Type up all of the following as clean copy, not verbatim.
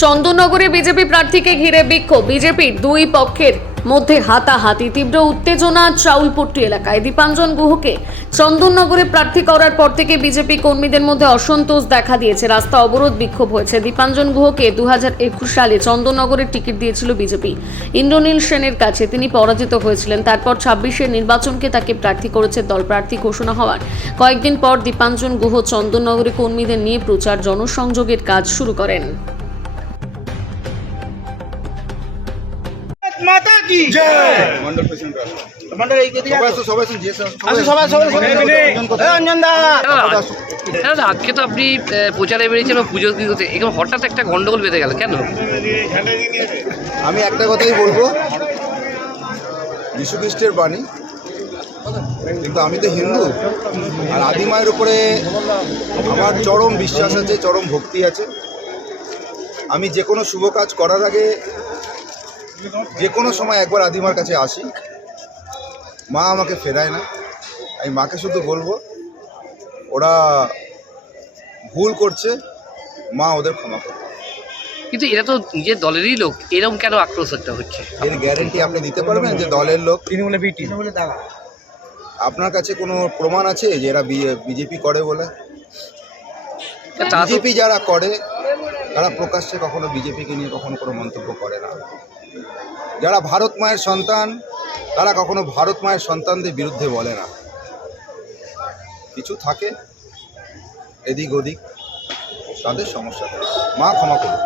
চন্দননগরে BJP প্রার্থীকে ঘিরে বিক্ষোভ, বিজেপির দুই পক্ষের মধ্যে হাতাহাতি, তীব্র উত্তেজনা চাউলপট্টি এলাকায়। দীপাঞ্জন গুহকে চন্দননগরে প্রার্থী করার পর থেকে বিজেপি কর্মীদের মধ্যে অসন্তোষ দেখা দিয়েছে, রাস্তা অবরোধ, বিক্ষোভ হয়েছে। দীপাঞ্জন গুহকে 2021 সালে চন্দননগরের টিকিট দিয়েছিল বিজেপি ইন্দ্রনীল সেনের কাছে, তিনি পরাজিত হয়েছিলেন। তারপর 26-এর নির্বাচনকে তাকে প্রার্থী করেছে দল। প্রার্থী ঘোষণা হওয়ার কয়েকদিন পর দীপাঞ্জন গুহ চন্দননগরে কর্মীদের নিয়ে প্রচার জনসংযোগের কাজ শুরু করেন। माता की जय। मंडल प्रेसिडेंट मंडल এই দিকে সবাই শুনছি রঞ্জন দা দাদা, আজকে তো আপনি প্রচারে বেরিয়েছেন পুজো দিতে, এখানে হঠাৎ একটা গন্ডগোল বেঁধে গেল কেন? আমি একটা কথাই বলবো, যীশু খ্রিস্টের বাণী, কিন্তু আমি তো হিন্দু, আর আদিমায়ের উপরে আমার চরম বিশ্বাস আছে, চরম ভক্তি আছে। আমি যে কোনো শুভ কাজ করার আগে যে কোনো সময় একবার আদিমার কাছে আসি। মা আমাকে ফেরায় না। আমি মাকে শুধু বলবো, ওরা ভুল করছে, মা ওদের ক্ষমা করবে। কিন্তু এরা তো নিজের দলেরই লোক, এরকম কেন আক্রোশ একটা হচ্ছে? এর গ্যারেন্টি আপনি দিতে পারবেন যে দলের লোক? তৃণমূলে দাঁড়া আপনার কাছে কোনো প্রমাণ আছে যে এরা বিজেপি করে বলে? বিজেপি যারা করে তারা প্রকাশ্যে কখনো বিজেপিকে নিয়ে কখনো কোনো মন্তব্য করে না। যারা ভারত মায়ের সন্তান তারা কখনো ভারত মায়ের সন্তানদের বিরুদ্ধে বলে না। কিছু থাকে এদিক ওদিক, তাদের সমস্যা থাকে। মা ক্ষমা করুন।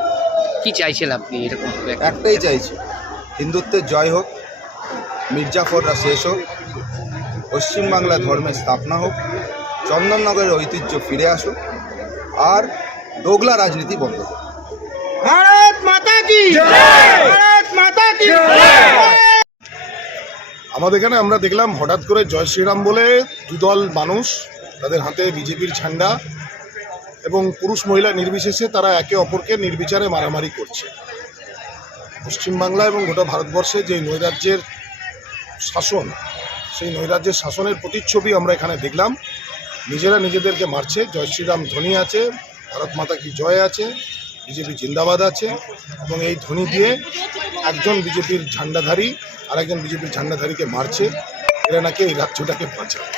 কি চাইছেন আপনি এরকম? একটাই চাইছি, হিন্দুত্বের জয় হোক, মির্জাফররা শেষ হোক, পশ্চিমবাংলা ধর্মের স্থাপনা হোক, চন্দননগরের ঐতিহ্য ফিরে আসুক, আর দোগলা রাজনীতি বন্ধ হোক। ভারত মাতা কি ভারত মাতা কি আমাদের এখানে আমরা দেখলাম হঠাৎ করে জয় শ্রীরাম বলে দুদল মানুষ, তাদের হাতে বিজেপির ঝান্ডা, এবং পুরুষ মহিলা নির্বিশেষে তারা একে অপরকে নির্বিচারে মারামারি করছে। পশ্চিমবাংলা এবং গোটা ভারতবর্ষে যে নৈরাজ্যের শাসন, সেই নৈরাজ্যের শাসনের প্রতিচ্ছবি আমরা এখানে দেখলাম। নিজেরা নিজেদেরকে মারছে। জয় শ্রীরাম ধ্বনি আছে, ভারত মাতা কি জয় আছে, বিজেপি জিন্দাবাদ আছে, এবং এই ধ্বনি দিয়ে একজন বিজেপির ঝান্ডাধারী আর একজন বিজেপির ঝান্ডাধারীকে মারছে। এরা নাকি এই রাজ্যটাকে বাঁচায়।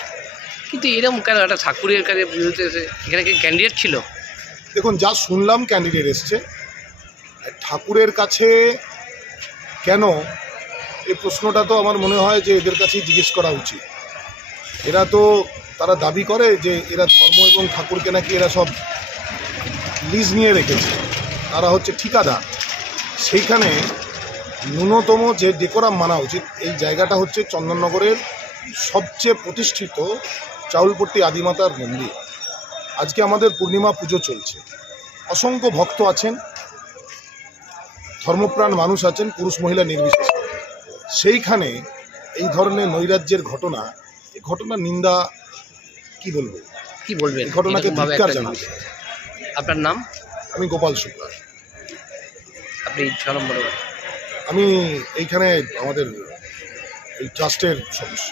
কিন্তু এরকম কেন? একটা ঠাকুরের কাছে বিরুদ্ধে এখানে কি ক্যান্ডিডেট ছিল? দেখুন, যা শুনলাম ক্যান্ডিডেট এসছে। ঠাকুরের কাছে কেন, এই প্রশ্নটা তো আমার মনে হয় যে এদের কাছেই জিজ্ঞেস করা উচিত। এরা তো তারা দাবি করে যে এরা ধর্ম এবং ঠাকুরকে নাকি এরা সব লিজ নিয়ে রেখেছে, তারা হচ্ছে ঠিকাদার। সেইখানে ন্যূনতম যে ডেকোরাম মানা উচিত, এই জায়গাটা হচ্ছে চন্দননগরের সবচেয়ে প্রতিষ্ঠিত চাউলপট্টি আদিমাতার মন্দির। আজকে আমাদের পূর্ণিমা পুজো চলছে, অসংখ্য ভক্ত আছেন, ধর্মপ্রাণ মানুষ আছেন, পুরুষ মহিলা নির্বিশেষে। সেইখানে এই ধরনের নৈরাজ্যের ঘটনা, এই ঘটনার নিন্দা কি বলবো, কি বলবেন? এই ঘটনাকে এরকমভাবে ধিক্কার একটা জানাবো। জিনিস। আপনার নাম? আমি গোপাল শুক্লা, আপনি 6 নম্বর ওয়ার্ড। আমি এইখানে আমাদের এই ট্রাস্টের সদস্য।